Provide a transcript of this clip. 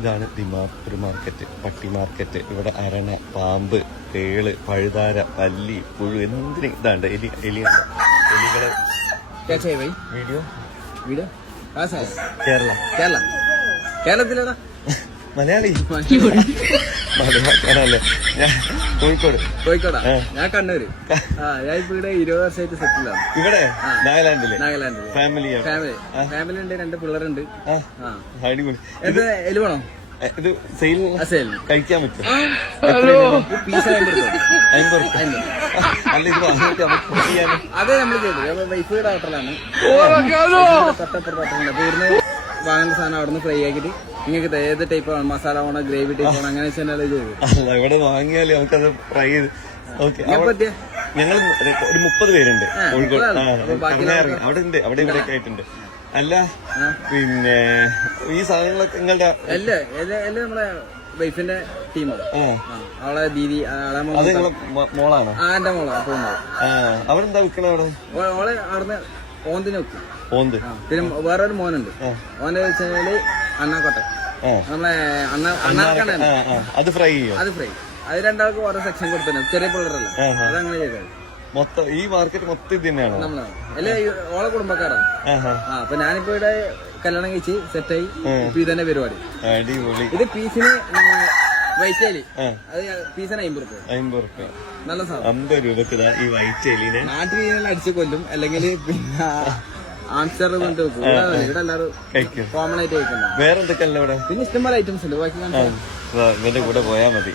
ഇതാണ് ദിമാപൂർ മാർക്കറ്റ്, പട്ടി മാർക്കറ്റ്. ഇവിടെ അരണ, പാമ്പ്, തേള്, പഴുതാര, പല്ലി, പുഴു, എന്തിനും ഇതാണ്ട്. എലിയുണ്ട്. എലികള്. വീഡിയോ വീഡിയോ കേരള കേരളത്തിലേടാ മലയാളി മലയാളക്കാരല്ലേ? ഞാൻ കോഴിക്കോടാ. ഞാൻ കണ്ണൂര്. ഞാൻ ഇപ്പൊ ഇവിടെ 20 വർഷമായിട്ട് സെറ്റിലാണ്. ഇവിടെ നാഗാലാൻഡില് ഫാമിലി ഉണ്ട്, 2 പിള്ളേരുണ്ട്. അടിപൊളി. എന്ത് എലി വേണോ? ഇത് സെയിൽ കഴിക്കാൻ പറ്റും? അല്ല ഇത് വാങ്ങിയിട്ട് അതെ നമ്മൾ ചെയ്തു. വൈഫിയുടെ ഹോട്ടലാണ്, തൊട്ടപ്പുറത്ത് ഹോട്ടലുണ്ട്. അപ്പൊ ഇവിടുന്ന് വാങ്ങുന്ന സാധനം അവിടെ നിന്ന് ഫ്രൈ ആക്കിയിട്ട് നിങ്ങൾക്ക് ഏത് ടൈപ്പ് ആണ്, മസാല വേണോ, ഗ്രേവി ടൈപ്പ് വേണോ, അങ്ങനെ വെച്ചാൽ ചെയ്തു. അല്ല ഇവിടെ വാങ്ങിയാല് നമുക്കത് ഫ്രൈ ചെയ്ത്. ഓക്കെ, ഞങ്ങൾ ഒരു 30 പേരുണ്ട് കോഴിക്കോട്. അവിടെ ഉണ്ട്, അവിടെ ഇവിടെയൊക്കെ ആയിട്ടുണ്ട്. അല്ല പിന്നെ ഈ സാധനങ്ങളൊക്കെ നിങ്ങളുടെ എല്ലാം നമ്മളെ വൈഫിന്റെ ടീമാണ്. അവളെ ദീദി അത് നിങ്ങളെ മോളാണോ? എന്റെ മോളാണ്. അവരെന്താ വിൽക്കണ അവിടെ? ഓളെ അവിടുന്ന് ഓന്തിനെ വെക്കും. ഓന്ത്. പിന്നെ വേറൊരു മോനുണ്ട്. ഓന്റെ വെച്ചാല് അണ്ണാക്കോട്ടെ, നമ്മളെ അണ്ണാക്കാണ്. അത് ഫ്രൈ ചെയ്യും. അത് ഫ്രൈ. അത് രണ്ടാൾക്ക് ഓരോ സെക്ഷൻ കൊടുത്തു. ചെറിയ പിള്ളേരല്ല, അതങ്ങനെ ചെയ്തത്. മൊത്തം ഈ മാർക്കറ്റ് മൊത്തം ഇത് തന്നെയാണോ? നമ്മളാണ് അല്ലെ ഓളെ കുടുംബക്കാരാണ്. അപ്പൊ ഞാനിപ്പോ ഇവിടെ കല്യാണം കഴിച്ച് സെറ്റായി. ഇപ്പൊ ഇതന്നെ പരിപാടി. അടിപൊളി. ഇത് പീസിന് വൈറ്റ് എലി, അത് പീസിന് 50 രൂപ. നല്ല സാധനം. 50 രൂപക്ക് ഈ വൈറ്റ് എലിനെ നാട്ടിൽ അടിച്ചു കൊല്ലും, അല്ലെങ്കിൽ പിന്നെ ആംസ്റ്റർ കൊണ്ട് വെക്കും. ഇവിടെ എല്ലാവരും കോമൺ ആയിട്ട് കഴിക്കുന്നത്. വേറെ എന്തൊക്കെയല്ല ഇവിടെ? പിന്നെ ഇഷ്ടംപോലെ ഐറ്റംസ് ഉണ്ട്. ബാക്കി ഇവന്റെ കൂടെ പോയാ മതി.